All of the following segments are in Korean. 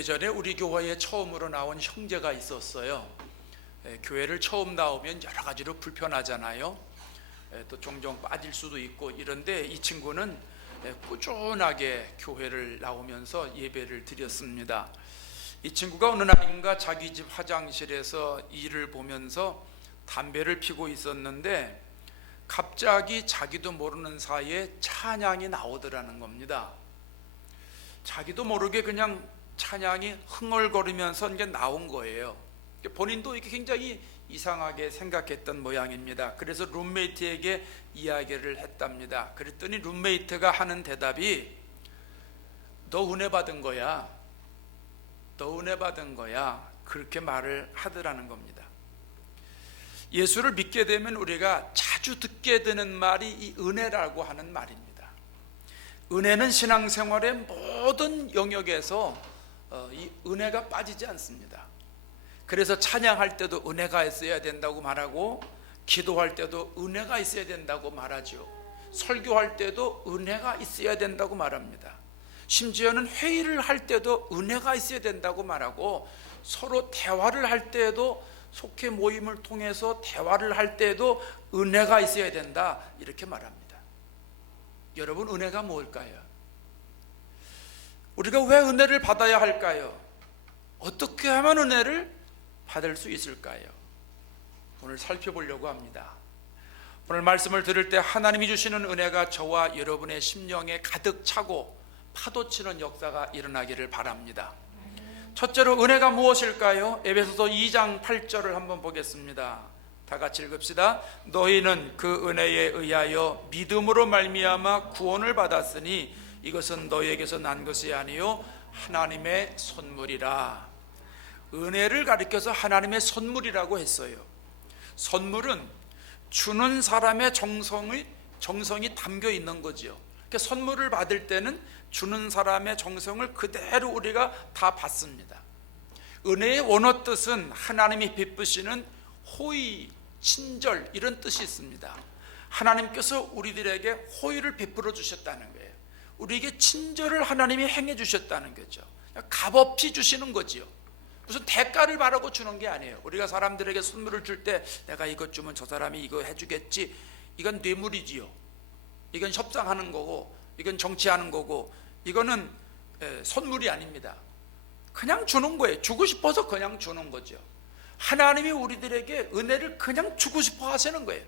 예전에 우리 교회에 처음으로 나온 형제가 있었어요. 교회를 처음 나오면 여러 가지로 불편하잖아요. 또 종종 빠질 수도 있고 이런데 이 친구는 꾸준하게 교회를 나오면서 예배를 드렸습니다. 이 친구가 어느 날인가 자기 집 화장실에서 일을 보면서 담배를 피고 있었는데 갑자기 자기도 모르는 사이에 찬양이 나오더라는 겁니다. 자기도 모르게 그냥 찬양이 흥얼거리면서 이게 나온 거예요. 본인도 이게 굉장히 이상하게 생각했던 모양입니다. 그래서 룸메이트에게 이야기를 했답니다. 그랬더니 룸메이트가 하는 대답이 너 은혜 받은 거야. 너 은혜 받은 거야. 그렇게 말을 하더라는 겁니다. 예수를 믿게 되면 우리가 자주 듣게 되는 말이 이 은혜라고 하는 말입니다. 은혜는 신앙생활의 모든 영역에서 이 은혜가 빠지지 않습니다. 그래서 찬양할 때도 은혜가 있어야 된다고 말하고, 기도할 때도 은혜가 있어야 된다고 말하죠. 설교할 때도 은혜가 있어야 된다고 말합니다. 심지어는 회의를 할 때도 은혜가 있어야 된다고 말하고, 서로 대화를 할 때에도, 속회 모임을 통해서 대화를 할 때에도 은혜가 있어야 된다, 이렇게 말합니다. 여러분, 은혜가 뭘까요? 우리가 왜 은혜를 받아야 할까요? 어떻게 하면 은혜를 받을 수 있을까요? 오늘 살펴보려고 합니다. 오늘 말씀을 들을 때 하나님이 주시는 은혜가 저와 여러분의 심령에 가득 차고 파도치는 역사가 일어나기를 바랍니다. 첫째로 은혜가 무엇일까요? 에베소서 2장 8절을 한번 보겠습니다. 다 같이 읽읍시다. 너희는 그 은혜에 의하여 믿음으로 말미암아 구원을 받았으니 이것은 너희에게서 난 것이 아니요 하나님의 선물이라. 은혜를 가리켜서 하나님의 선물이라고 했어요. 선물은 주는 사람의 정성이 담겨 있는 거죠. 그러니까 선물을 받을 때는 주는 사람의 정성을 그대로 우리가 다 받습니다. 은혜의 원어 뜻은 하나님이 베푸시는 호의, 친절, 이런 뜻이 있습니다. 하나님께서 우리들에게 호의를 베풀어 주셨다는 거예요. 우리에게 친절을 하나님이 행해 주셨다는 거죠. 값없이 주시는 거지요. 무슨 대가를 바라고 주는 게 아니에요. 우리가 사람들에게 선물을 줄 때 내가 이것 주면 저 사람이 이거 해주겠지, 이건 뇌물이지요. 이건 협상하는 거고, 이건 정치하는 거고, 이거는 선물이 아닙니다. 그냥 주는 거예요. 주고 싶어서 그냥 주는 거죠. 하나님이 우리들에게 은혜를 그냥 주고 싶어 하시는 거예요.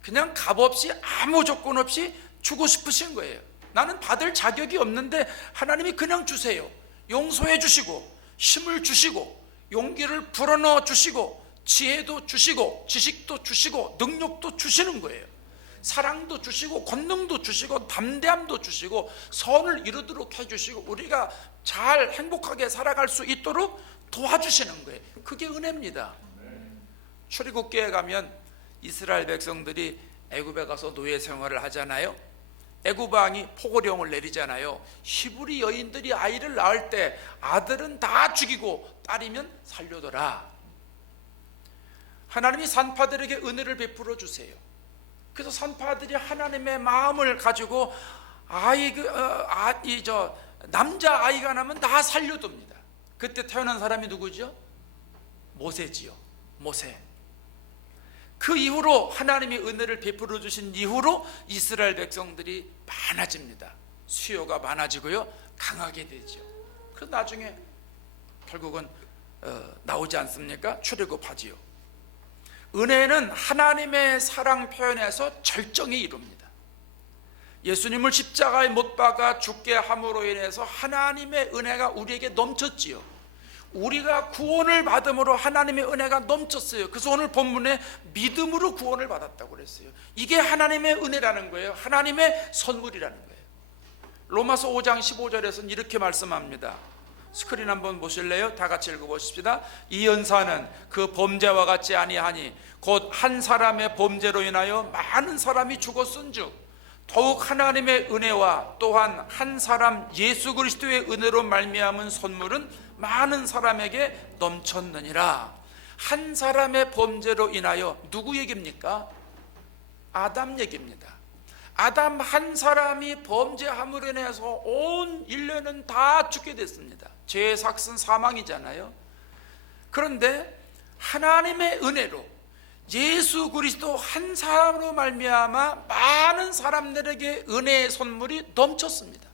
그냥 값없이 아무 조건 없이 주고 싶으신 거예요. 나는 받을 자격이 없는데 하나님이 그냥 주세요. 용서해 주시고, 힘을 주시고, 용기를 불어넣어 주시고, 지혜도 주시고, 지식도 주시고, 능력도 주시는 거예요. 사랑도 주시고, 권능도 주시고, 담대함도 주시고, 선을 이루도록 해주시고, 우리가 잘 행복하게 살아갈 수 있도록 도와주시는 거예요. 그게 은혜입니다. 출애굽기에 가면 이스라엘 백성들이 애굽에 가서 노예 생활을 하잖아요. 애굽 왕이 포고령을 내리잖아요. 히브리 여인들이 아이를 낳을 때 아들은 다 죽이고 딸이면 살려둬라. 하나님이 산파들에게 은혜를 베풀어 주세요. 그래서 산파들이 하나님의 마음을 가지고 남자 아이가 나면 다 살려둡니다. 그때 태어난 사람이 누구죠? 모세지요. 모세. 그 이후로 하나님이 은혜를 베풀어 주신 이후로 이스라엘 백성들이 많아집니다. 수요가 많아지고요, 강하게 되죠. 그래서 나중에 결국은 나오지 않습니까? 출애굽하지요. 은혜는 하나님의 사랑 표현에서 절정에 이룹니다. 예수님을 십자가에 못 박아 죽게 함으로 인해서 하나님의 은혜가 우리에게 넘쳤지요. 우리가 구원을 받음으로 하나님의 은혜가 넘쳤어요. 그래서 오늘 본문에 믿음으로 구원을 받았다고 그랬어요. 이게 하나님의 은혜라는 거예요. 하나님의 선물이라는 거예요. 로마서 5장 15절에서는 이렇게 말씀합니다. 스크린 한번 보실래요? 다 같이 읽어보십시다. 이 은사는 그 범죄와 같지 아니하니 곧 한 사람의 범죄로 인하여 많은 사람이 죽었은즉 더욱 하나님의 은혜와 또한 한 사람 예수 그리스도의 은혜로 말미암은 선물은 많은 사람에게 넘쳤느니라. 한 사람의 범죄로 인하여 누구 얘기입니까? 아담 얘기입니다. 아담 한 사람이 범죄함으로 인해서 온 인류는 다 죽게 됐습니다. 죄의 삭은 사망이잖아요. 그런데 하나님의 은혜로 예수 그리스도 한 사람으로 말미암아 많은 사람들에게 은혜의 선물이 넘쳤습니다.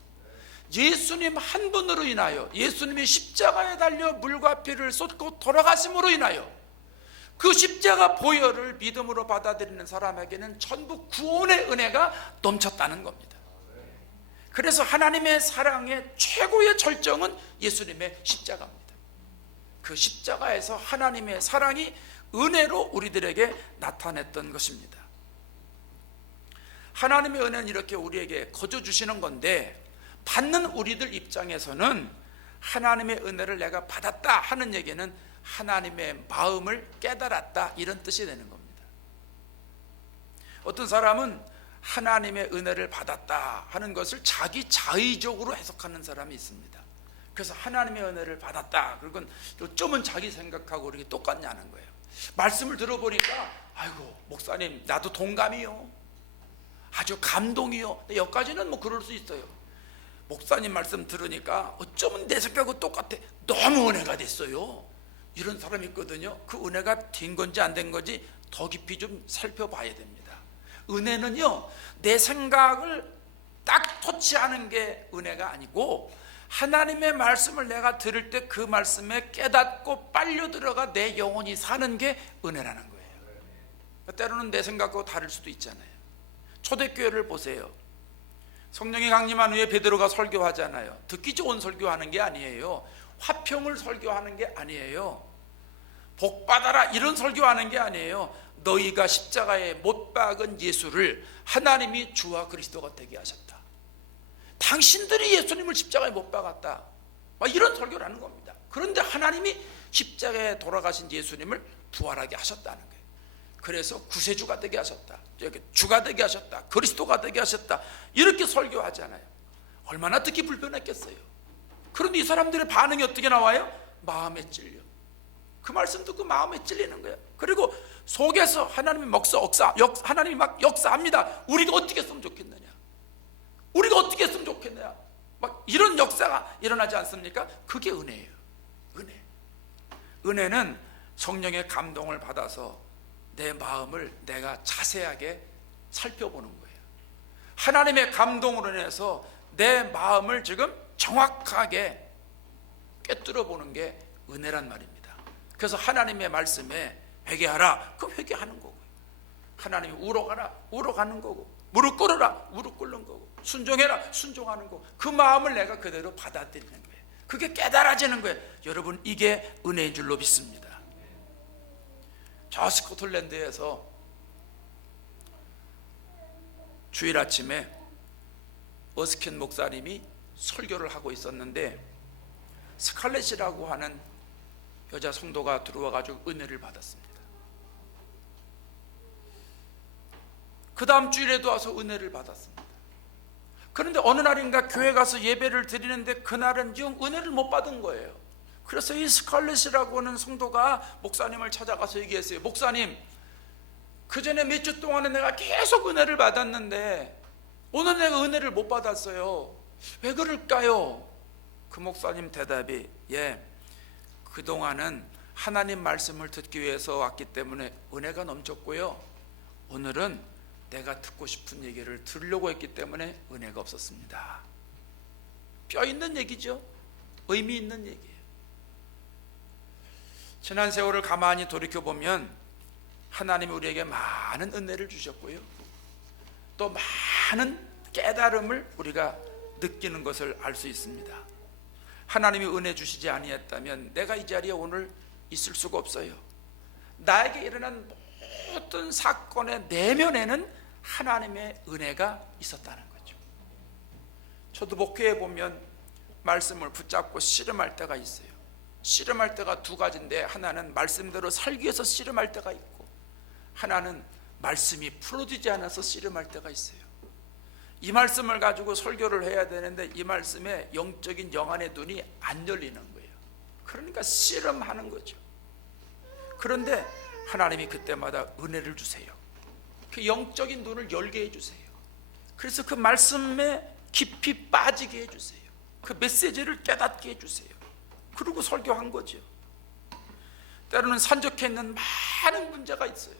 예수님 한 분으로 인하여, 예수님이 십자가에 달려 물과 피를 쏟고 돌아가심으로 인하여 그 십자가 보혈을 믿음으로 받아들이는 사람에게는 전부 구원의 은혜가 넘쳤다는 겁니다. 그래서 하나님의 사랑의 최고의 절정은 예수님의 십자가입니다. 그 십자가에서 하나님의 사랑이 은혜로 우리들에게 나타냈던 것입니다. 하나님의 은혜는 이렇게 우리에게 거저 주시는 건데, 받는 우리들 입장에서는 하나님의 은혜를 내가 받았다 하는 얘기는 하나님의 마음을 깨달았다, 이런 뜻이 되는 겁니다. 어떤 사람은 하나님의 은혜를 받았다 하는 것을 자기 자의적으로 해석하는 사람이 있습니다. 그래서 하나님의 은혜를 받았다, 그건 요점은 자기 생각하고 이렇게 똑같냐는 거예요. 말씀을 들어보니까 아이고 목사님 나도 동감이요, 아주 감동이요. 여기까지는 뭐 그럴 수 있어요. 목사님 말씀 들으니까 어쩌면 내 생각하고 똑같아, 너무 은혜가 됐어요, 이런 사람이 있거든요. 그 은혜가 된 건지 안 된 건지 더 깊이 좀 살펴봐야 됩니다. 은혜는요, 내 생각을 딱 터치하는 게 은혜가 아니고, 하나님의 말씀을 내가 들을 때 그 말씀에 깨닫고 빨려 들어가 내 영혼이 사는 게 은혜라는 거예요. 때로는 내 생각하고 다를 수도 있잖아요. 초대교회를 보세요. 성령이 강림한 후에 베드로가 설교하잖아요. 듣기 좋은 설교하는 게 아니에요. 화평을 설교하는 게 아니에요. 복 받아라 이런 설교하는 게 아니에요. 너희가 십자가에 못 박은 예수를 하나님이 주와 그리스도가 되게 하셨다. 당신들이 예수님을 십자가에 못 박았다, 이런 설교를 하는 겁니다. 그런데 하나님이 십자가에 돌아가신 예수님을 부활하게 하셨다는 거예요. 그래서 구세주가 되게 하셨다, 주가 되게 하셨다, 그리스도가 되게 하셨다, 이렇게 설교하잖아요. 얼마나 듣기 불편했겠어요. 그런데 이 사람들의 반응이 어떻게 나와요? 마음에 찔려. 그 말씀 듣고 마음에 찔리는 거예요. 그리고 속에서 하나님이 하나님이 막 역사합니다. 우리가 어떻게 했으면 좋겠느냐, 우리가 어떻게 했으면 좋겠느냐, 막 이런 역사가 일어나지 않습니까? 그게 은혜예요. 은혜는 성령의 감동을 받아서 내 마음을 내가 자세하게 살펴보는 거예요. 하나님의 감동으로 인해서 내 마음을 지금 정확하게 꿰뚫어 보는 게 은혜란 말입니다. 그래서 하나님의 말씀에 회개하라, 그 회개하는 거고요. 하나님이 울어가라, 울어가는 거고, 무릎 꿇으라, 무릎 꿇는 거고, 순종해라, 순종하는 거고, 그 마음을 내가 그대로 받아들이는 거예요. 그게 깨달아지는 거예요. 여러분, 이게 은혜인 줄로 믿습니다. 저 스코틀랜드에서 주일 아침에 어스킨 목사님이 설교를 하고 있었는데, 스칼렛이라고 하는 여자 성도가 들어와가지고 은혜를 받았습니다. 그 다음 주일에도 와서 은혜를 받았습니다. 그런데 어느 날인가 교회 가서 예배를 드리는데 그날은 영 은혜를 못 받은 거예요. 그래서 이 스칼렛이라고 하는 성도가 목사님을 찾아가서 얘기했어요. 목사님, 그 전에 몇 주 동안에 내가 계속 은혜를 받았는데 오늘 내가 은혜를 못 받았어요. 왜 그럴까요? 그 목사님 대답이, 그동안은 하나님 말씀을 듣기 위해서 왔기 때문에 은혜가 넘쳤고요, 오늘은 내가 듣고 싶은 얘기를 들으려고 했기 때문에 은혜가 없었습니다. 뼈 있는 얘기죠. 의미 있는 얘기예요. 지난 세월을 가만히 돌이켜보면 하나님이 우리에게 많은 은혜를 주셨고요, 또 많은 깨달음을 우리가 느끼는 것을 알 수 있습니다. 하나님이 은혜 주시지 아니했다면 내가 이 자리에 오늘 있을 수가 없어요. 나에게 일어난 모든 사건의 내면에는 하나님의 은혜가 있었다는 거죠. 저도 목회에 보면 말씀을 붙잡고 씨름할 때가 있어요. 씨름할 때가 두 가지인데, 하나는 말씀대로 살기 위해서 씨름할 때가 있고, 하나는 말씀이 풀어지지 않아서 씨름할 때가 있어요. 이 말씀을 가지고 설교를 해야 되는데 이 말씀에 영적인 영안의 눈이 안 열리는 거예요. 그러니까 씨름하는 거죠. 그런데 하나님이 그때마다 은혜를 주세요. 그 영적인 눈을 열게 해주세요. 그래서 그 말씀에 깊이 빠지게 해주세요. 그 메시지를 깨닫게 해주세요. 그러고 설교한 거죠. 때로는 산적해 있는 많은 문제가 있어요.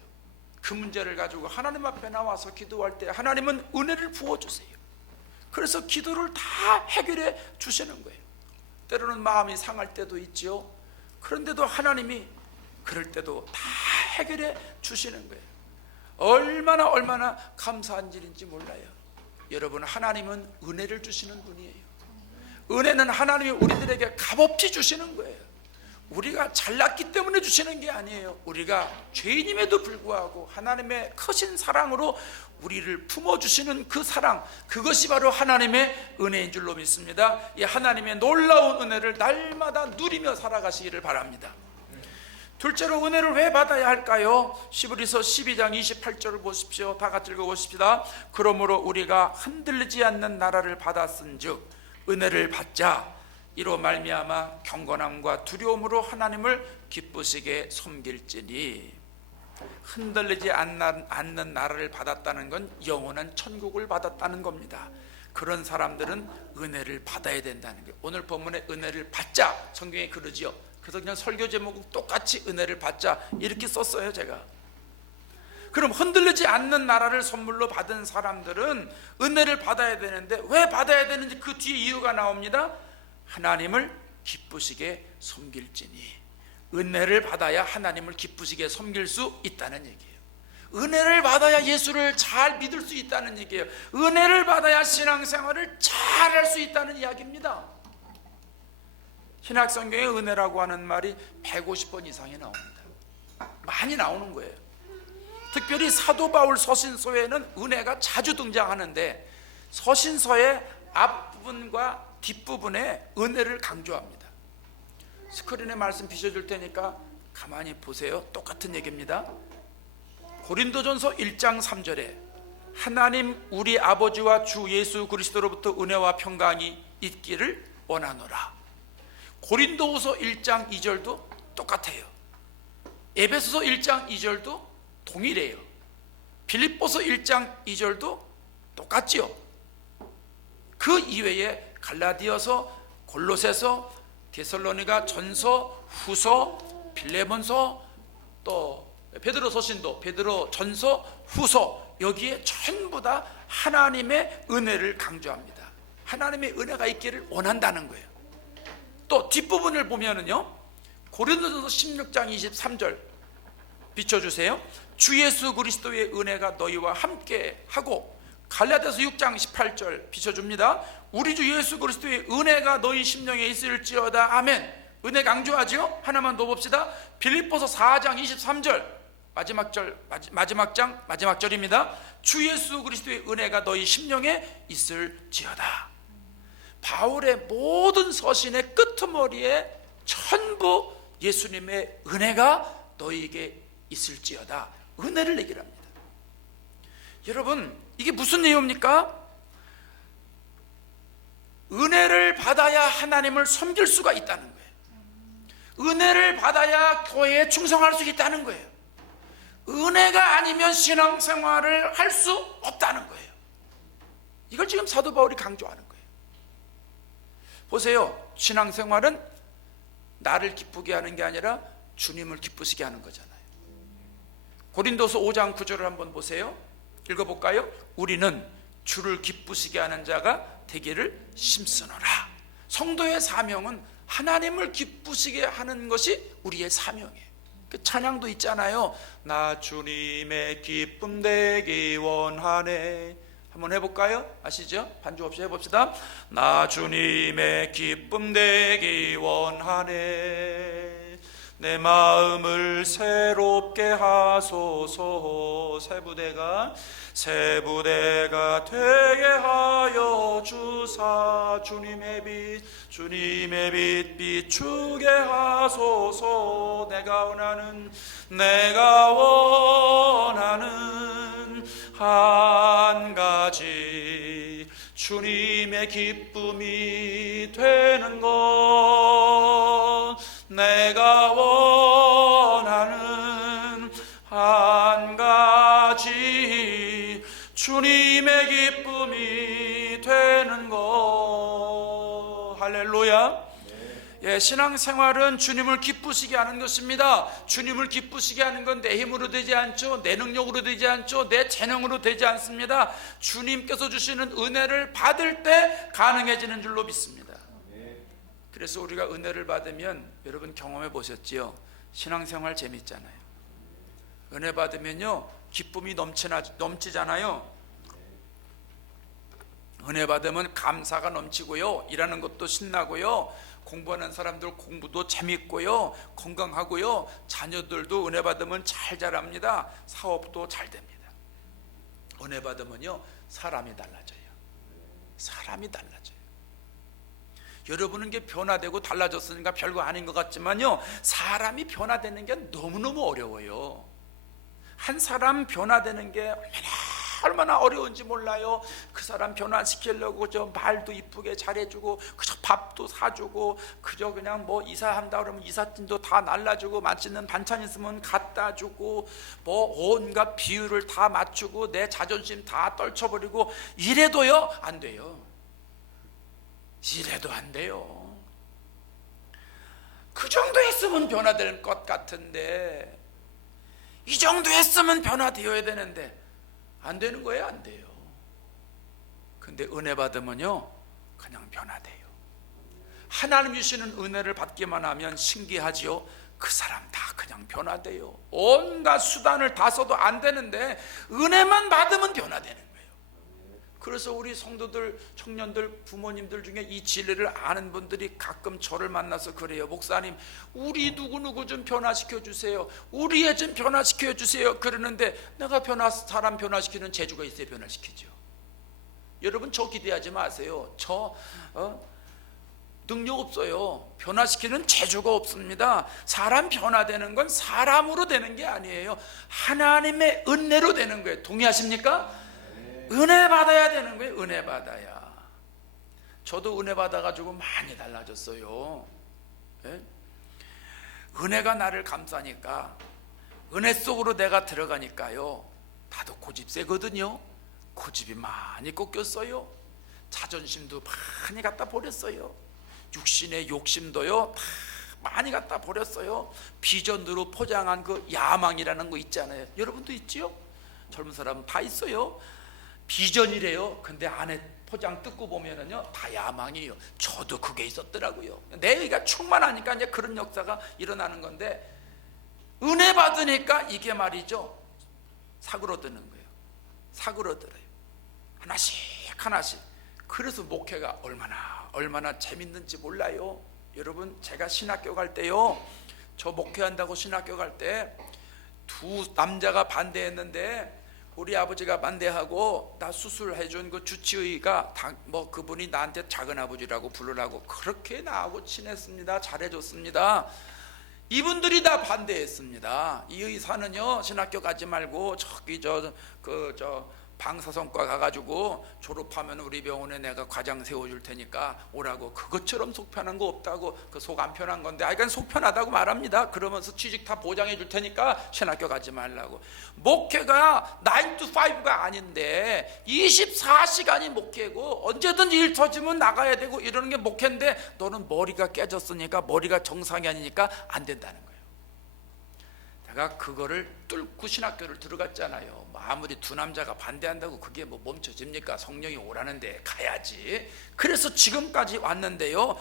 그 문제를 가지고 하나님 앞에 나와서 기도할 때 하나님은 은혜를 부어주세요. 그래서 기도를 다 해결해 주시는 거예요. 때로는 마음이 상할 때도 있죠. 그런데도 하나님이 그럴 때도 다 해결해 주시는 거예요. 얼마나 감사한 일인지 몰라요. 여러분, 하나님은 은혜를 주시는 분이에요. 은혜는 하나님이 우리들에게 값없이 주시는 거예요. 우리가 잘났기 때문에 주시는 게 아니에요. 우리가 죄인임에도 불구하고 하나님의 크신 사랑으로 우리를 품어주시는 그 사랑, 그것이 바로 하나님의 은혜인 줄로 믿습니다. 이 하나님의 놀라운 은혜를 날마다 누리며 살아가시기를 바랍니다. 둘째로, 은혜를 왜 받아야 할까요? 히브리서 12장 28절을 보십시오. 다 같이 읽어보십시다. 그러므로 우리가 흔들리지 않는 나라를 받았은즉 은혜를 받자 이로 말미암아 경건함과 두려움으로 하나님을 기쁘시게 섬길지니. 흔들리지 않는 나라를 받았다는 건 영원한 천국을 받았다는 겁니다. 그런 사람들은 은혜를 받아야 된다는 거예요. 오늘 본문에 은혜를 받자 성경에 그러지요. 그래서 그냥 설교 제목은 똑같이 은혜를 받자 이렇게 썼어요, 제가. 그럼 흔들리지 않는 나라를 선물로 받은 사람들은 은혜를 받아야 되는데, 왜 받아야 되는지 그 뒤에 이유가 나옵니다. 하나님을 기쁘시게 섬길지니. 은혜를 받아야 하나님을 기쁘시게 섬길 수 있다는 얘기예요. 은혜를 받아야 예수를 잘 믿을 수 있다는 얘기예요. 은혜를 받아야 신앙생활을 잘 할 수 있다는 이야기입니다. 신약성경에 은혜라고 하는 말이 150번 이상이 나옵니다. 많이 나오는 거예요. 특별히 사도 바울 서신서에는 은혜가 자주 등장하는데, 서신서의 앞부분과 뒷부분에 은혜를 강조합니다. 스크린에 말씀 비춰줄 테니까 가만히 보세요. 똑같은 얘기입니다. 고린도전서 1장 3절에 하나님 우리 아버지와 주 예수 그리스도로부터 은혜와 평강이 있기를 원하노라. 고린도후서 1장 2절도 똑같아요. 에베소서 1장 2절도 동일해요. 빌립보서 1장 2절도 똑같지요. 그 이외에 갈라디아서, 골로새서, 데살로니가 전서, 후서, 빌레몬서, 또 베드로 서신도 베드로 전서, 후서, 여기에 전부 다 하나님의 은혜를 강조합니다. 하나님의 은혜가 있기를 원한다는 거예요. 또 뒷부분을 보면은요, 고린도전서 16장 23절 비춰주세요. 주 예수 그리스도의 은혜가 너희와 함께 하고, 갈라디아서 6장 18절 비춰줍니다. 우리 주 예수 그리스도의 은혜가 너희 심령에 있을지어다. 아멘. 은혜 강조하죠. 하나만 더 봅시다. 빌립보서 4장 23절 마지막 장 마지막 절입니다. 주 예수 그리스도의 은혜가 너희 심령에 있을지어다. 바울의 모든 서신의 끄트머리에 전부 예수님의 은혜가 너희에게 있을지어다, 은혜를 얘기를 합니다. 여러분, 이게 무슨 내용입니까? 은혜를 받아야 하나님을 섬길 수가 있다는 거예요. 은혜를 받아야 교회에 충성할 수 있다는 거예요. 은혜가 아니면 신앙생활을 할 수 없다는 거예요. 이걸 지금 사도 바울이 강조하는 거예요. 보세요. 신앙생활은 나를 기쁘게 하는 게 아니라 주님을 기쁘시게 하는 거잖아요. 고린도서 5장 9절을 한번 보세요. 읽어볼까요? 우리는 주를 기쁘시게 하는 자가 되기를 힘쓰노라. 성도의 사명은 하나님을 기쁘시게 하는 것이 우리의 사명이에요. 그 찬양도 있잖아요. 나 주님의 기쁨 되기 원하네. 한번 해볼까요? 아시죠? 반주 없이 해봅시다. 나 주님의 기쁨 되기 원하네. 내 마음을 새롭게 하소서. 새 부대가 되게 하여 주사. 주님의 빛 비추게 하소서. 내가 원하는 한 가지, 주님의 기쁨이 되는 것. 내가 원하는 한 가지, 주님의 기쁨이 되는 것. 할렐루야. 신앙생활은 주님을 기쁘시게 하는 것입니다. 주님을 기쁘시게 하는 건 내 힘으로 되지 않죠. 내 능력으로 되지 않죠. 내 재능으로 되지 않습니다. 주님께서 주시는 은혜를 받을 때 가능해지는 줄로 믿습니다. 그래서 우리가 은혜를 받으면, 여러분 경험해 보셨지요? 신앙생활 재밌잖아요. 은혜 받으면요 기쁨이 넘치잖아요. 은혜 받으면 감사가 넘치고요, 일하는 것도 신나고요, 공부하는 사람들 공부도 재밌고요, 건강하고요, 자녀들도 은혜 받으면 잘 자랍니다. 사업도 잘 됩니다. 은혜 받으면요 사람이 달라져요. 사람이 달라져요. 여러분은 게 변화되고 달라졌으니까 별거 아닌 것 같지만요, 사람이 변화되는 게 너무너무 어려워요. 한 사람 변화되는 게 얼마나 어려운지 몰라요. 그 사람 변화시키려고 저 말도 이쁘게 잘해주고, 그저 밥도 사주고, 그저 그냥 뭐 이사한다 그러면 이삿짐도 다 날라주고, 맛있는 반찬 있으면 갖다 주고, 뭐 온갖 비율을 다 맞추고, 내 자존심 다 떨쳐버리고, 이래도요 안 돼요. 이래도 안 돼요. 그 정도 했으면 변화될 것 같은데, 이 정도 했으면 변화되어야 되는데 안 되는 거예요. 안 돼요. 근데 은혜 받으면요 그냥 변화돼요. 하나님 주시는 은혜를 받기만 하면 신기하지요. 그 사람 다 그냥 변화돼요. 온갖 수단을 다 써도 안 되는데 은혜만 받으면 변화되는 거예요. 그래서 우리 성도들, 청년들, 부모님들 중에 이 진리를 아는 분들이 가끔 저를 만나서 그래요. 목사님, 우리 누구누구 좀 변화시켜 주세요. 우리 애 좀 변화시켜 주세요. 그러는데 내가 사람 변화시키는 재주가 있어야 변화시키죠. 여러분 저 기대하지 마세요. 저 능력 없어요. 변화시키는 재주가 없습니다. 사람 변화되는 건 사람으로 되는 게 아니에요. 하나님의 은혜로 되는 거예요. 동의하십니까? 은혜 받아야 되는 거예요. 은혜 받아야. 저도 은혜 받아가지고 많이 달라졌어요. 네? 은혜가 나를 감싸니까, 은혜 속으로 내가 들어가니까요, 나도 고집 세거든요. 고집이 많이 꺾였어요. 자존심도 많이 갖다 버렸어요. 육신의 욕심도요 다 많이 갖다 버렸어요. 비전으로 포장한 그 야망이라는 거 있잖아요. 여러분도 있지요? 젊은 사람은 다 있어요. 비전이래요. 근데 안에 포장 뜯고 보면은요 다 야망이에요. 저도 그게 있었더라고요. 내 의가 충만하니까 이제 그런 역사가 일어나는 건데, 은혜 받으니까 이게 말이죠 사그러드는 거예요. 사그러들어요. 하나씩 하나씩. 그래서 목회가 얼마나 재밌는지 몰라요. 여러분, 제가 신학교 갈 때요, 저 목회한다고 신학교 갈 때 두 남자가 반대했는데, 우리 아버지가 반대하고 나 수술해준 그 주치의가 뭐 그분이 나한테 작은 아버지라고 부르라고 그렇게 나하고 친했습니다. 잘해줬습니다. 이분들이 다 반대했습니다. 이 의사는요 신학교 가지 말고 저기 저 방사선과 가가지고 졸업하면 우리 병원에 내가 과장 세워줄 테니까 오라고. 그것처럼 속 편한 거 없다고. 그 속 안 편한 건데, 그러니까 속 편하다고 말합니다. 그러면서 취직 다 보장해 줄 테니까 신학교 가지 말라고. 목회가 9 to 5가 아닌데 24시간이 목회고, 언제든 일 터지면 나가야 되고 이러는 게 목회인데, 너는 머리가 깨졌으니까, 머리가 정상이 아니니까 안 된다는 거예요. 내가 그거를 뚫고 신학교를 들어갔잖아요. 아무리 두 남자가 반대한다고 그게 뭐 멈춰집니까? 성령이 오라는데 가야지. 그래서 지금까지 왔는데요,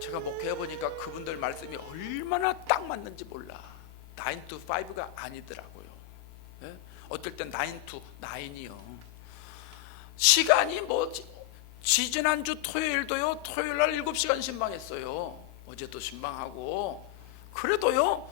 제가 목회해보니까 그분들 말씀이 얼마나 딱 맞는지 몰라. 9 to 5가 아니더라고요. 예? 어떨 땐 9 to 9이요. 시간이 뭐 지지난주 토요일도요, 토요일날 7시간 신방했어요. 어제도 신방하고. 그래도요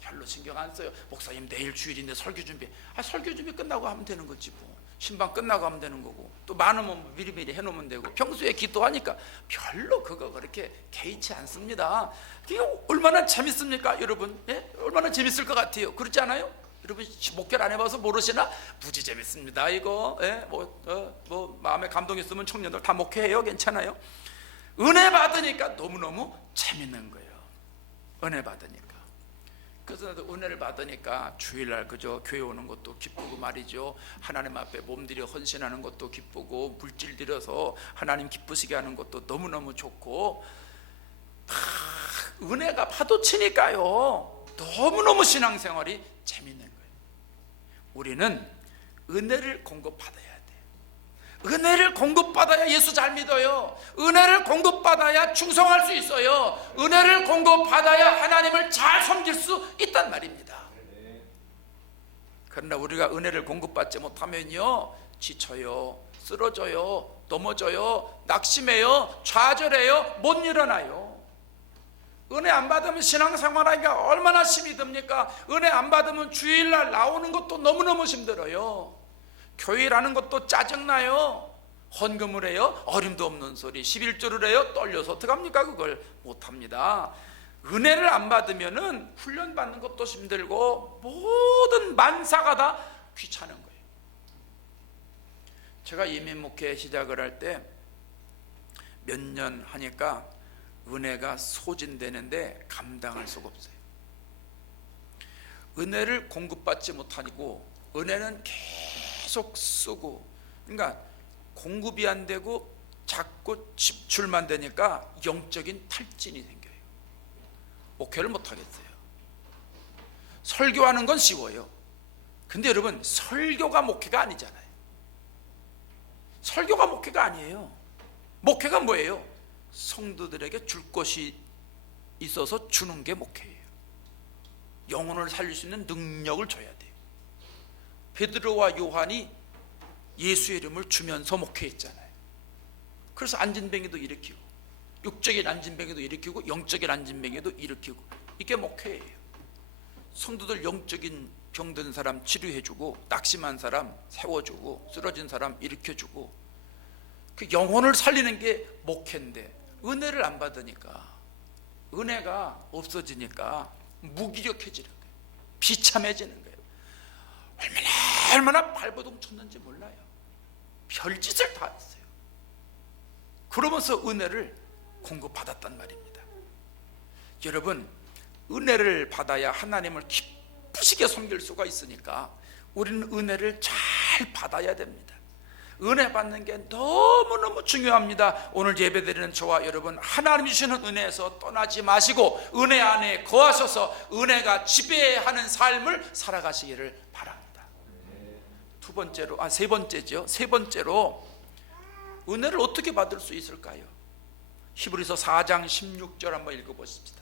별로 신경 안 써요. 목사님 내일 주일인데 설교 준비. 설교 준비 끝나고 하면 되는 거지 뭐. 신방 끝나고 하면 되는 거고, 또 많으면 미리미리 해놓으면 되고, 평소에 기도하니까 별로 그거 그렇게 개의치 않습니다. 이게 얼마나 재밌습니까 여러분? 예? 얼마나 재밌을 것 같아요. 그렇지 않아요? 여러분 목회를 안 해봐서 모르시나? 무지 재밌습니다 이거. 예? 뭐 마음에 감동 있으면 청년들 다 목회해요. 괜찮아요? 은혜 받으니까 너무너무 재밌는 거예요. 은혜 받으니까. 그래서 나도 은혜를 받으니까 주일날 그저 교회 오는 것도 기쁘고 말이죠. 하나님 앞에 몸들여 헌신하는 것도 기쁘고, 물질 들여서 하나님 기쁘시게 하는 것도 너무너무 좋고, 은혜가 파도치니까요, 너무너무 신앙생활이 재밌는 거예요. 우리는 은혜를 공급받아야 돼. 은혜를 공급받아야 예수 잘 믿어요. 은혜를 공급받아야 충성할 수 있어요. 은혜를 공급받아야 하나님을 잘 섬길 수 있단 말입니다. 그러나 우리가 은혜를 공급받지 못하면요, 지쳐요, 쓰러져요, 넘어져요, 낙심해요, 좌절해요, 못 일어나요. 은혜 안 받으면 신앙생활하기가 얼마나 힘이 듭니까? 은혜 안 받으면 주일날 나오는 것도 너무너무 힘들어요. 교회라는 것도 짜증나요. 헌금을 해요, 어림도 없는 소리. 11조를 해요, 떨려서 어떡합니까? 그걸 못합니다. 은혜를 안 받으면 훈련 받는 것도 힘들고 모든 만사가 다 귀찮은 거예요. 제가 이민목회 시작을 할 때 몇 년 하니까 은혜가 소진되는데 감당할 수가 없어요. 은혜를 공급받지 못하고 은혜는 계속 쓰고, 그러니까 공급이 안 되고 자꾸 집출만 되니까 영적인 탈진이 생겨요. 목회를 못 하겠어요. 설교하는 건 쉬워요. 근데 여러분, 설교가 목회가 아니잖아요. 설교가 목회가 아니에요. 목회가 뭐예요? 성도들에게 줄 것이 있어서 주는 게 목회예요. 영혼을 살릴 수 있는 능력을 줘야 돼요. 베드로와 요한이 예수의 이름을 주면서 목회했잖아요. 그래서 안진뱅이도 일으키고, 육적인 안진뱅이도 일으키고, 영적인 안진뱅이도 일으키고, 이게 목회예요. 성도들 영적인 병든 사람 치료해주고, 낙심한 사람 세워주고, 쓰러진 사람 일으켜주고, 그 영혼을 살리는 게 목회인데, 은혜를 안 받으니까, 은혜가 없어지니까 무기력해지는 거예요. 비참해지는 거예요. 얼마나 발버둥 쳤는지 몰라요. 별짓을 다 했어요. 그러면서 은혜를 공급받았단 말입니다. 여러분, 은혜를 받아야 하나님을 기쁘시게 섬길 수가 있으니까 우리는 은혜를 잘 받아야 됩니다. 은혜 받는 게 너무너무 중요합니다. 오늘 예배드리는 저와 여러분, 하나님 주시는 은혜에서 떠나지 마시고 은혜 안에 거하셔서 은혜가 지배하는 삶을 살아가시기를 바랍니다. 세 번째로 은혜를 어떻게 받을 수 있을까요? 히브리서 4장 16절 한번 읽어보십시다.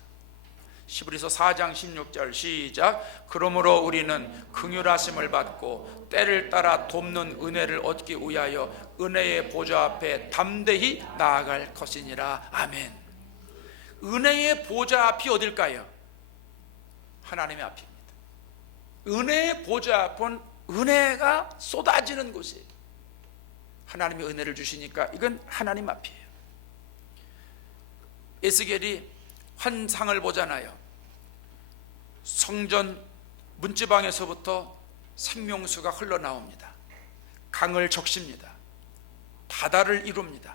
히브리서 4장 16절 시작. 그러므로 우리는 긍휼하심을 받고 때를 따라 돕는 은혜를 얻기 위하여 은혜의 보좌 앞에 담대히 나아갈 것이니라. 아멘. 은혜의 보좌 앞이 어딜까요? 하나님의 앞입니다. 은혜의 보좌 앞은 은혜가 쏟아지는 곳이에요. 하나님이 은혜를 주시니까 이건 하나님 앞이에요. 에스겔이 환상을 보잖아요. 성전 문지방에서부터 생명수가 흘러나옵니다. 강을 적십니다. 바다를 이룹니다.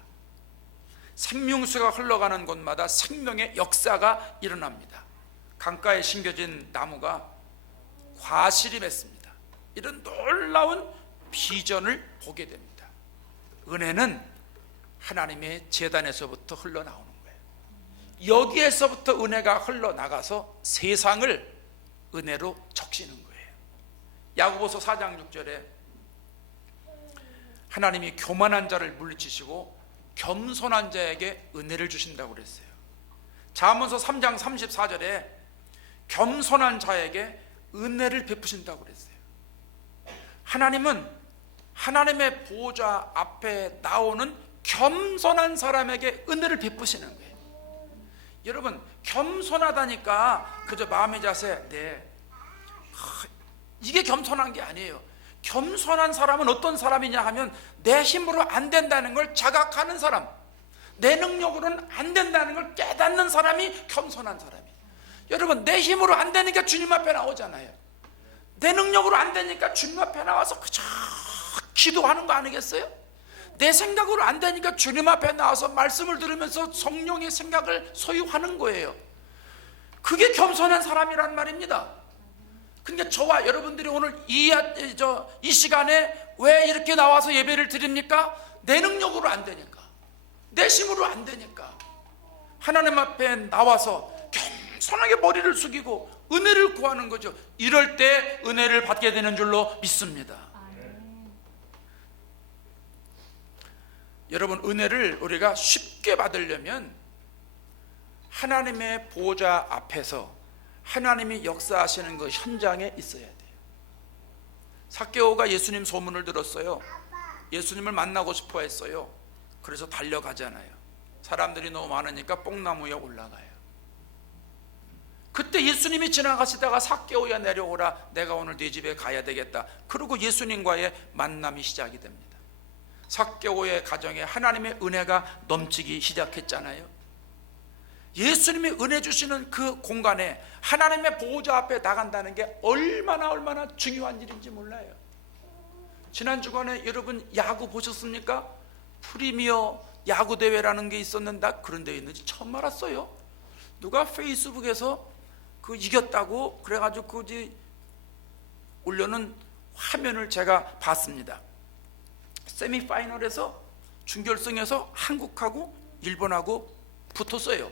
생명수가 흘러가는 곳마다 생명의 역사가 일어납니다. 강가에 심겨진 나무가 과실이 맺습니다. 이런 놀라운 비전을 보게 됩니다. 은혜는 하나님의 제단에서부터 흘러나오는 거예요. 여기에서부터 은혜가 흘러나가서 세상을 은혜로 적시는 거예요. 야고보서 4장 6절에 하나님이 교만한 자를 물리치시고 겸손한 자에게 은혜를 주신다고 그랬어요. 잠언서 3장 34절에 겸손한 자에게 은혜를 베푸신다고 그랬어요. 하나님은 하나님의 보좌 앞에 나오는 겸손한 사람에게 은혜를 베푸시는 거예요. 여러분, 겸손하다니까 그저 마음의 자세, 이게 겸손한 게 아니에요. 겸손한 사람은 어떤 사람이냐 하면 내 힘으로 안 된다는 걸 자각하는 사람, 내 능력으로는 안 된다는 걸 깨닫는 사람이 겸손한 사람이에요. 여러분, 내 힘으로 안 되니까 주님 앞에 나오잖아요. 내 능력으로 안 되니까 주님 앞에 나와서 그저 기도하는 거 아니겠어요? 내 생각으로 안 되니까 주님 앞에 나와서 말씀을 들으면서 성령의 생각을 소유하는 거예요. 그게 겸손한 사람이란 말입니다. 그러니까 저와 여러분들이 오늘 이 시간에 왜 이렇게 나와서 예배를 드립니까? 내 능력으로 안 되니까, 내 힘으로 안 되니까 하나님 앞에 나와서 겸손하게 머리를 숙이고 은혜를 구하는 거죠. 이럴 때 은혜를 받게 되는 줄로 믿습니다. 여러분, 은혜를 우리가 쉽게 받으려면 하나님의 보좌 앞에서 하나님이 역사하시는 그 현장에 있어야 돼요. 삭개오가 예수님 소문을 들었어요. 예수님을 만나고 싶어 했어요. 그래서 달려가잖아요. 사람들이 너무 많으니까 뽕나무에 올라가요. 그때 예수님이 지나가시다가 삭개오야 내려오라, 내가 오늘 네 집에 가야 되겠다. 그리고 예수님과의 만남이 시작이 됩니다. 삭개오의 가정에 하나님의 은혜가 넘치기 시작했잖아요. 예수님이 은혜 주시는 그 공간에 하나님의 보호자 앞에 나간다는 게 얼마나 중요한 일인지 몰라요. 지난 주간에 여러분 야구 보셨습니까? 프리미어 야구 대회라는 게 있었는데 그런 데 있는지 처음 알았어요. 누가 페이스북에서 그 이겼다고 그래가지고 그 올려놓은 화면을 제가 봤습니다. 세미파이널에서 준결승에서 한국하고 일본하고 붙었어요.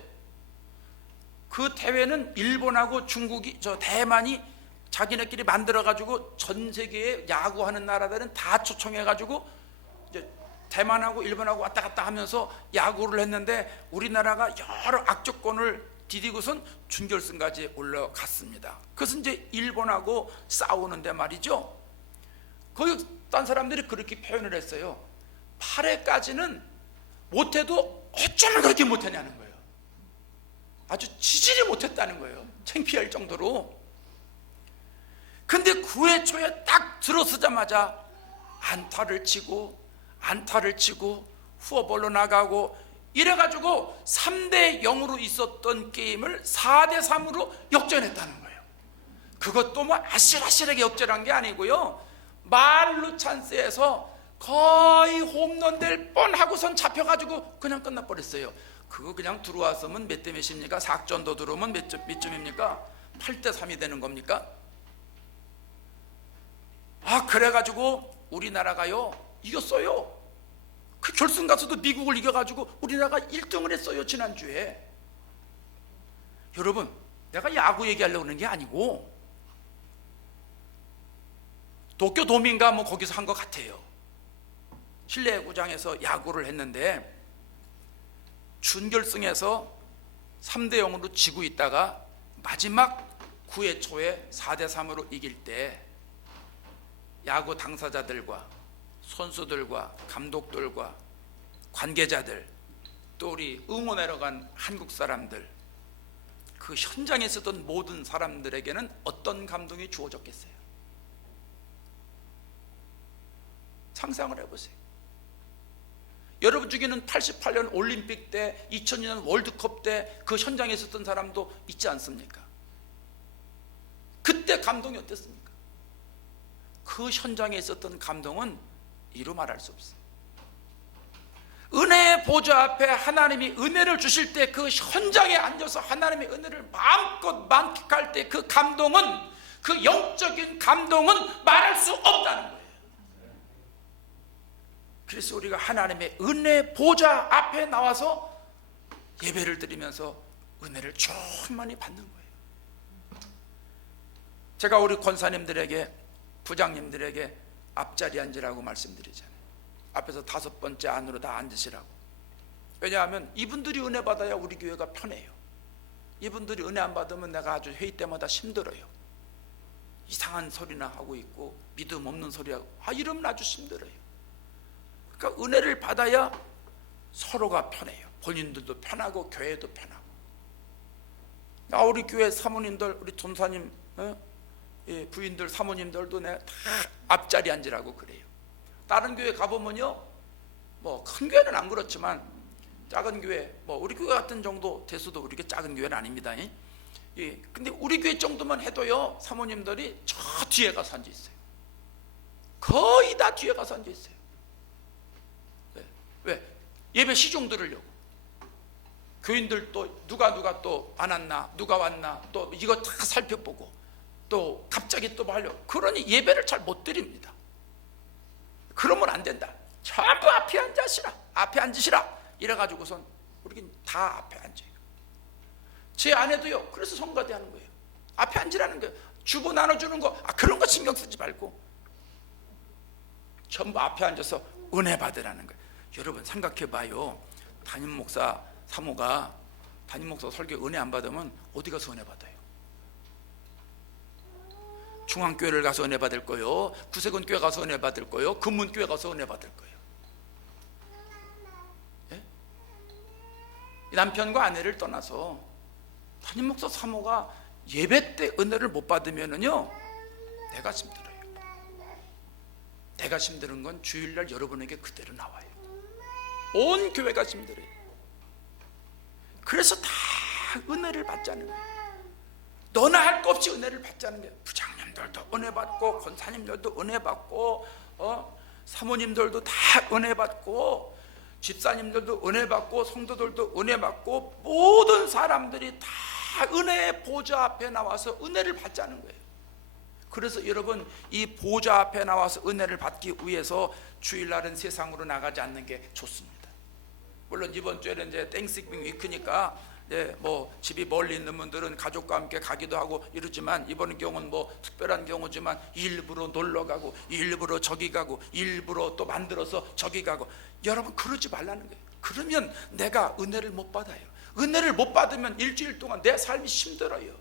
그 대회는 일본하고 중국이, 대만이 자기네끼리 만들어가지고 전 세계에 야구하는 나라들은 다 초청해가지고 이제 대만하고 일본하고 왔다 갔다 하면서 야구를 했는데 우리나라가 여러 악조건을 디디고선 준결승까지 올라갔습니다. 그것은 이제 일본하고 싸우는데 말이죠. 거기 딴 사람들이 그렇게 표현을 했어요. 8회까지는 못해도 어쩌면 그렇게 못했냐는 거예요. 아주 지질이 못했다는 거예요. 창피할 정도로. 근데 9회 초에 딱 들어서자마자 안타를 치고 후어볼로 나가고 이래가지고 3대0으로 있었던 게임을 4대3으로 역전했다는 거예요. 그것도 뭐 아슬아슬하게 역전한 게 아니고요, 말루 찬스에서 거의 홈런 될 뻔하고선 잡혀가지고 그냥 끝나버렸어요. 그거 그냥 들어왔으면 몇 대 몇입니까? 4점도 들어오면 몇 점입니까? 8대3이 되는 겁니까? 그래가지고 우리나라가요 이겼어요. 그 결승 가서도 미국을 이겨가지고 우리나라가 1등을 했어요, 지난주에. 여러분, 내가 야구 얘기하려고 하는 게 아니고 도쿄 도민가 뭐 거기서 한 것 같아요. 실내구장에서 야구를 했는데 준결승에서 3대0으로 지고 있다가 마지막 9회 초에 4대3으로 이길 때 야구 당사자들과 선수들과 감독들과 관계자들, 또 우리 응원하러 간 한국 사람들, 그 현장에 있었던 모든 사람들에게는 어떤 감동이 주어졌겠어요? 상상을 해보세요. 여러분 중에는 88년 올림픽 때, 2002년 월드컵 때 그 현장에 있었던 사람도 있지 않습니까? 그때 감동이 어땠습니까? 그 현장에 있었던 감동은 이루 말할 수 없어요. 은혜의 보좌 앞에 하나님이 은혜를 주실 때 그 현장에 앉아서 하나님의 은혜를 마음껏 만끽할 때 그 감동은, 그 영적인 감동은 말할 수 없다는 거예요. 그래서 우리가 하나님의 은혜 보좌 앞에 나와서 예배를 드리면서 은혜를 충만히 받는 거예요. 제가 우리 권사님들에게, 부장님들에게 앞자리 앉으라고 말씀드리잖아요. 앞에서 5번째 안으로 다 앉으시라고. 왜냐하면 이분들이 은혜 받아야 우리 교회가 편해요. 이분들이 은혜 안 받으면 내가 아주 회의 때마다 힘들어요. 이상한 소리나 하고 있고 믿음 없는 소리하고 이러면 아주 힘들어요. 그러니까 은혜를 받아야 서로가 편해요. 본인들도 편하고 교회도 편하고. 우리 교회 사모님들, 우리 전사님, 부인들, 사모님들도 내가 다 앞자리 앉으라고 그래요. 다른 교회 가보면요, 뭐 큰 교회는 안 그렇지만 작은 교회, 뭐 우리 교회 같은 정도 대수도 우리가 작은 교회는 아닙니다. 근데 우리 교회 정도만 해도요, 사모님들이 저 뒤에 가서 앉아 있어요. 거의 다 뒤에 가서 앉아 있어요. 왜? 예배 시종 들으려고. 교인들 또 누가 또 안 왔나, 누가 왔나, 또 이거 다 살펴보고, 또 갑자기 또 하려고. 그러니 예배를 잘 못 드립니다. 그러면 안 된다. 전부 앞에 앉으시라, 앞에 앉으시라 이래가지고선 우리는 다 앞에 앉아요. 제 아내도요. 그래서 성가대 하는 거예요. 앞에 앉으라는 거예요. 주고 나눠주는 거, 그런 거 신경 쓰지 말고 전부 앞에 앉아서 은혜 받으라는 거예요. 여러분 생각해 봐요. 담임 목사 사모가 담임 목사 설교 은혜 안 받으면 어디 가서 은혜 받아요? 중앙교회를 가서 은혜 받을 거요, 구세군교회 가서 은혜 받을 거요, 금문교회 가서 은혜 받을 거예요. 예? 남편과 아내를 떠나서 담임 목사 사모가 예배 때 은혜를 못 받으면은요, 내가 힘들어요. 내가 힘든 건 주일날 여러분에게 그대로 나와요. 온 교회가 힘들어요. 그래서 다 은혜를 받자는 거예요. 너나 할 거 없이 은혜를 받자는 거예요. 부장님들도 은혜 받고, 권사님들도 은혜 받고, 사모님들도 다 은혜 받고, 집사님들도 은혜 받고, 성도들도 은혜 받고, 모든 사람들이 다 은혜의 보좌 앞에 나와서 은혜를 받자는 거예요. 그래서 여러분, 이 보좌 앞에 나와서 은혜를 받기 위해서 주일날은 세상으로 나가지 않는 게 좋습니다. 물론 이번 주에는 이제 땡스기빙 위크니까 뭐 집이 멀리 있는 분들은 가족과 함께 가기도 하고 이러지만, 이번 경우는 뭐 특별한 경우지만 일부러 놀러 가고, 일부러 저기 가고, 일부러 또 만들어서 저기 가고, 여러분 그러지 말라는 거예요. 그러면 내가 은혜를 못 받아요. 은혜를 못 받으면 일주일 동안 내 삶이 힘들어요.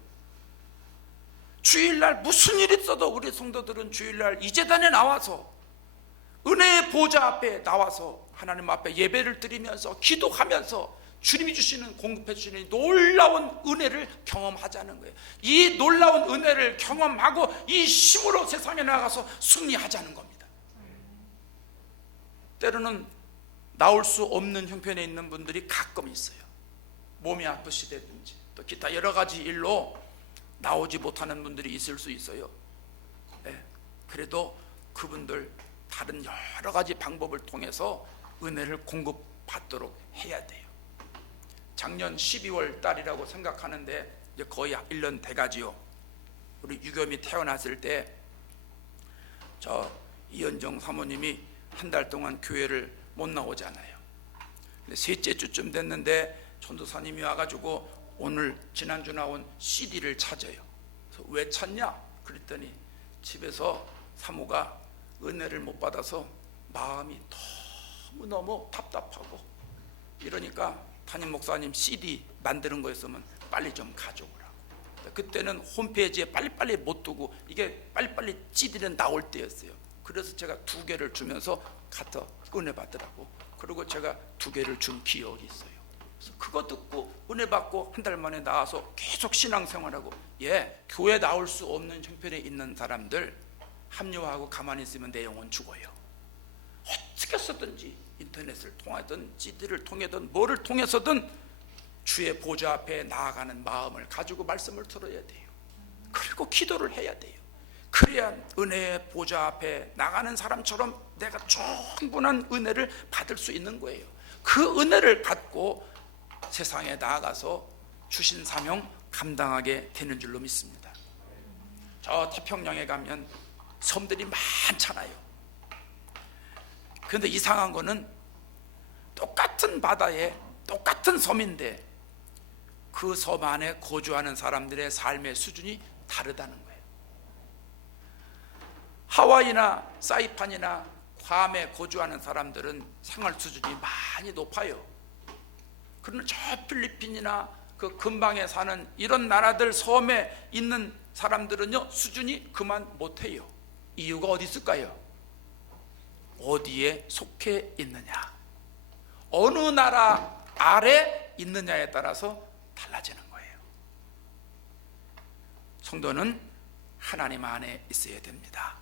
주일날 무슨 일 있어도 우리 성도들은 주일날 이 제단에 나와서 은혜의 보좌 앞에 나와서 하나님 앞에 예배를 드리면서 기도하면서 주님이 주시는, 공급해 주시는 놀라운 은혜를 경험하자는 거예요. 이 놀라운 은혜를 경험하고 이 힘으로 세상에 나가서 승리하자는 겁니다. 때로는 나올 수 없는 형편에 있는 분들이 가끔 있어요. 몸이 아프시다든지 또 기타 여러 가지 일로 나오지 못하는 분들이 있을 수 있어요. 그래도 그분들 다른 여러 가지 방법을 통해서 은혜를 공급받도록 해야 돼요. 작년 12월 달이라고 생각하는데 이제 거의 1년 돼가지요. 우리 유겸이 태어났을 때 저 이현정 사모님이 한 달 동안 교회를 못 나오잖아요. 셋째 주쯤 됐는데 전도사님이 와가지고 오늘 지난주 나온 CD를 찾아요. 그래서 왜 찾냐? 그랬더니 집에서 사모가 은혜를 못 받아서 마음이 너무너무 답답하고 이러니까 담임 목사님 CD 만드는 거였으면 빨리 좀 가져오라고. 그때는 홈페이지에 빨리빨리 못 두고 이게 빨리빨리 CD는 나올 때였어요. 그래서 제가 2개를 주면서 갖다 은혜 받으라고. 그리고 제가 2개를 준 기억이 있어요. 그래서 그거 듣고 은혜 받고 한 달 만에 나와서 계속 신앙생활하고. 교회 나올 수 없는 형편에 있는 사람들 합류하고 가만히 있으면 내 영혼 죽어요. 어떻게 해서든지 인터넷을 통하든 CD를 통해든 뭐를 통해서든 주의 보좌 앞에 나아가는 마음을 가지고 말씀을 들어야 돼요. 그리고 기도를 해야 돼요. 그래야 은혜의 보좌 앞에 나가는 사람처럼 내가 충분한 은혜를 받을 수 있는 거예요. 그 은혜를 갖고 세상에 나아가서 주신 사명 감당하게 되는 줄로 믿습니다. 저 태평양에 가면 섬들이 많잖아요. 그런데 이상한 거는 똑같은 바다에 똑같은 섬인데 그 섬 안에 거주하는 사람들의 삶의 수준이 다르다는 거예요. 하와이나 사이판이나 괌에 거주하는 사람들은 생활 수준이 많이 높아요. 그러나 저 필리핀이나 그 근방에 사는 이런 나라들 섬에 있는 사람들은요, 수준이 그만 못해요. 이유가 어디 있을까요? 어디에 속해 있느냐, 어느 나라 아래 있느냐에 따라서 달라지는 거예요. 성도는 하나님 안에 있어야 됩니다.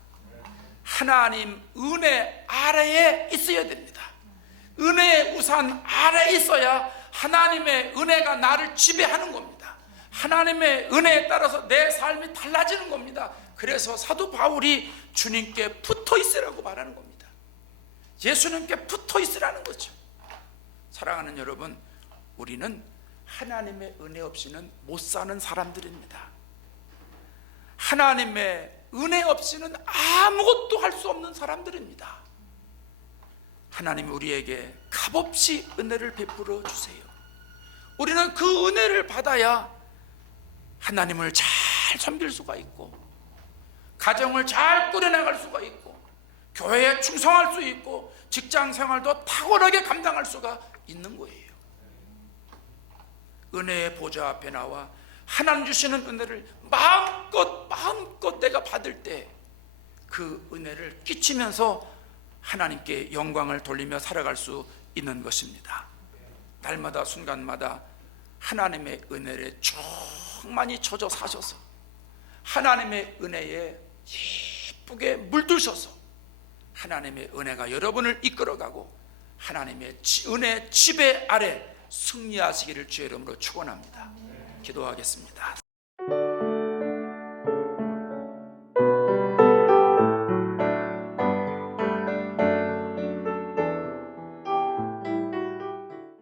하나님 은혜 아래에 있어야 됩니다. 은혜의 우산 아래에 있어야 하나님의 은혜가 나를 지배하는 겁니다. 하나님의 은혜에 따라서 내 삶이 달라지는 겁니다. 그래서 사도 바울이 주님께 붙어 있으라고 말하는 겁니다. 예수님께 붙어 있으라는 거죠. 사랑하는 여러분, 우리는 하나님의 은혜 없이는 못 사는 사람들입니다. 하나님의 은혜 없이는 아무것도 할 수 없는 사람들입니다. 하나님이 우리에게 값없이 은혜를 베풀어 주세요. 우리는 그 은혜를 받아야 하나님을 잘 섬길 수가 있고, 가정을 잘 꾸려나갈 수가 있고, 교회에 충성할 수 있고, 직장 생활도 탁월하게 감당할 수가 있는 거예요. 은혜의 보좌 앞에 나와 하나님 주시는 은혜를 마음껏 내가 받을 때 그 은혜를 끼치면서 하나님께 영광을 돌리며 살아갈 수 있는 것입니다. 날마다 순간마다 하나님의 은혜에 충만히 젖어 사셔서 하나님의 은혜에 예쁘게 물드셔서 하나님의 은혜가 여러분을 이끌어가고 하나님의 은혜 지배 아래 승리하시기를 주의 이름으로 축원합니다. 기도하겠습니다.